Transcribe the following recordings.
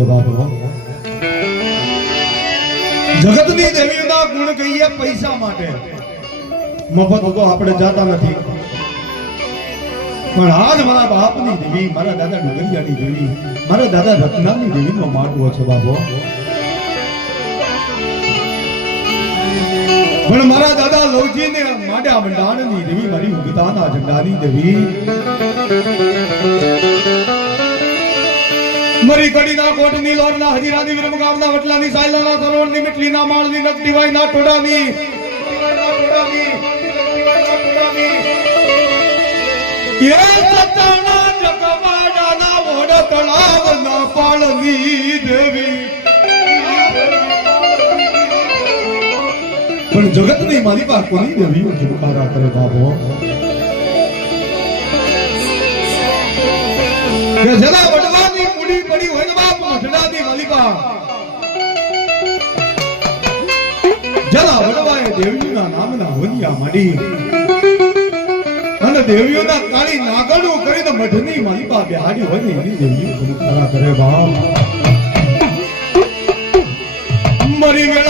છો બાપુ આપણે જાતા નથી. પણ આજ મારા બાપની દેવી, મારા દાદા ડુંગરિયાની દેવી, મારા દાદા રત્નાની દેવીનો માટવો છે બાપુ. પણ મારા દાદા લવજીને માડ્યા મંડાણની દેવી, મારી ઉગતાના ઝંડાની દેવી. મરી કડીના કોટની લોરના હજીરાની વિરમગામના વટલાની સાયલાના સરોવરની મીઠલીના માળની નકટીવાઈના ટોડાની એ સતાના જગવાડાના વડ તળાવના પાળની દેવી. પણ જગતની મારી પાસે કોની દેવી જુકારા કરે બાબો કે જલા પૂડી હોય ને બાપ મઠડાની મલિકા જરા વડવાએ દેવજીના નામના હોનિયા માંડી. અને દેવીઓના કાળી નાગણું કરીને મઢની માલિકા બિહાડી હોય ને એની દેવીઓ કરે બાપ. મરી વેળા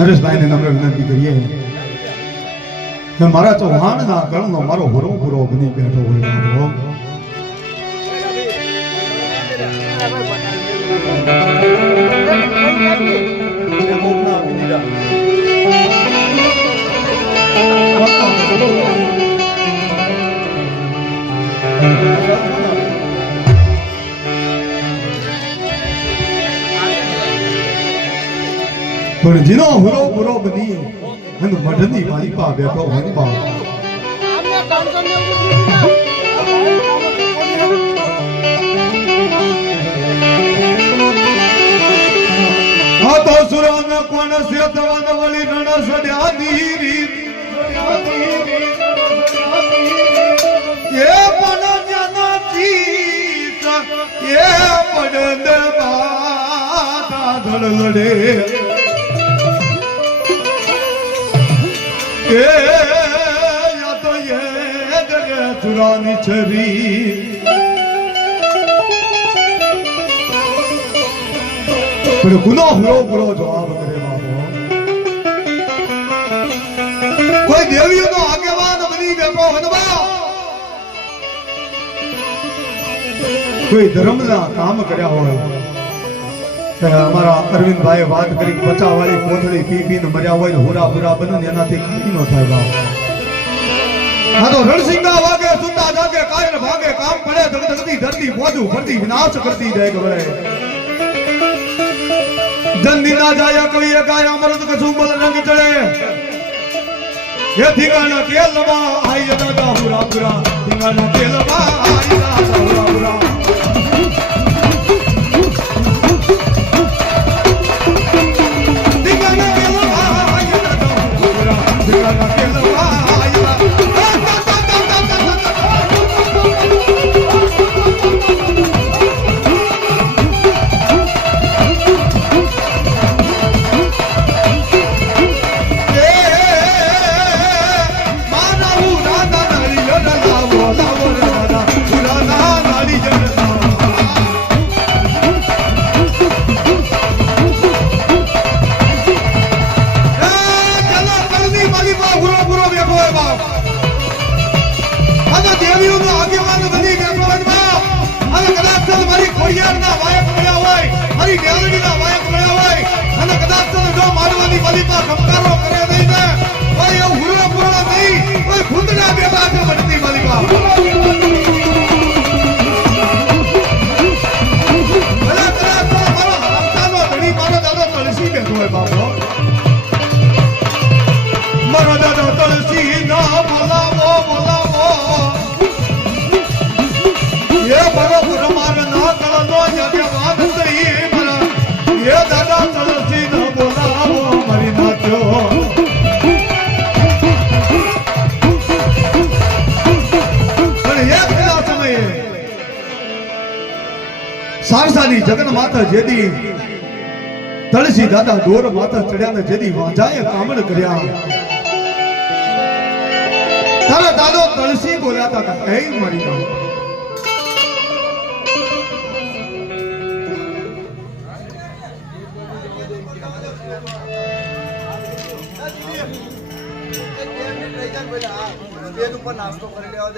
નરેશભાઈને નમ્ર વિનંતી કરીએ કે મારા ચૌહાણના ગણનો મારો હરો પૂરો બની બેઠો હોય મારો. પણ જીનો હુરો હુરો બની, અને મઢની માલિકા બેઠો હનપા આ તો સુરાને કોણ સે તવન વળી રણ સડ્યા દીરી એ પણ જનતી એ પડે બાતા ધડ લડે. એ યા તો એ ચુરાની છરી પણ ગુનો હુરો ગુરો જવાબ કરે બાબો કોઈ દેવીઓનો આગેવાન બની બેઠો હનવા કોઈ ધર્મના કામ કર્યા હોય. અમારા અરવિંદભાઈએ વાત કરી પચા વાળી કોથળી, પી, પીને મર્યા હોય ને હોરા ભૂરા બને એનાથી ખાલી નો થાય બાપ. હા તો રણસિંગા વાગે સુતા જાગે, કાયર ભાગે, કામ પડે ધગધગતી ધરતી, મોજું ફરતી વિનાશ કરતી જાય ગવરે. જંદીના જાયા, કવિએ ગાય, અમૃત કછું બલ રંગ ચડે. હે ધીંગાના તેલ લવા આઈ દાદા હુરા હુરા, ધીંગાના તેલ લવા આઈ દાદા હુરા હુરા. હોય બાપ તો દેવીઓનો આગેવાન અને મારી ખોડિયારના વાયક મળ્યા હોય, મારી ડેલડીના વાયક મળ્યા હોય, અને કદાચ ચાલ જો મારવાની ખમકારો કરે નહીં ને કોઈ એવું હુરો ગુરો નહીં, કોઈ ખુદના બેઠા તુલસી ના બોલાવો બોલાવો એ બરોબર માર ના કળનો જગે વાત થઈ મારા એ દાદા સારસાની જગન માતા જેદી, તળસી દાદા દોર માતા ચડ્યા ને જેદી વાંજાએ કામણ કર્યા. તારા દાદો તળસી બોલ્યા હતા એ મારી માં સ્ટેજ ઉપર નાસ્તો કરી લેવા.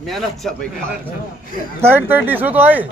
મહેનત છે ભાઈ થર્ડ થર્ડ ડીશો તો આવી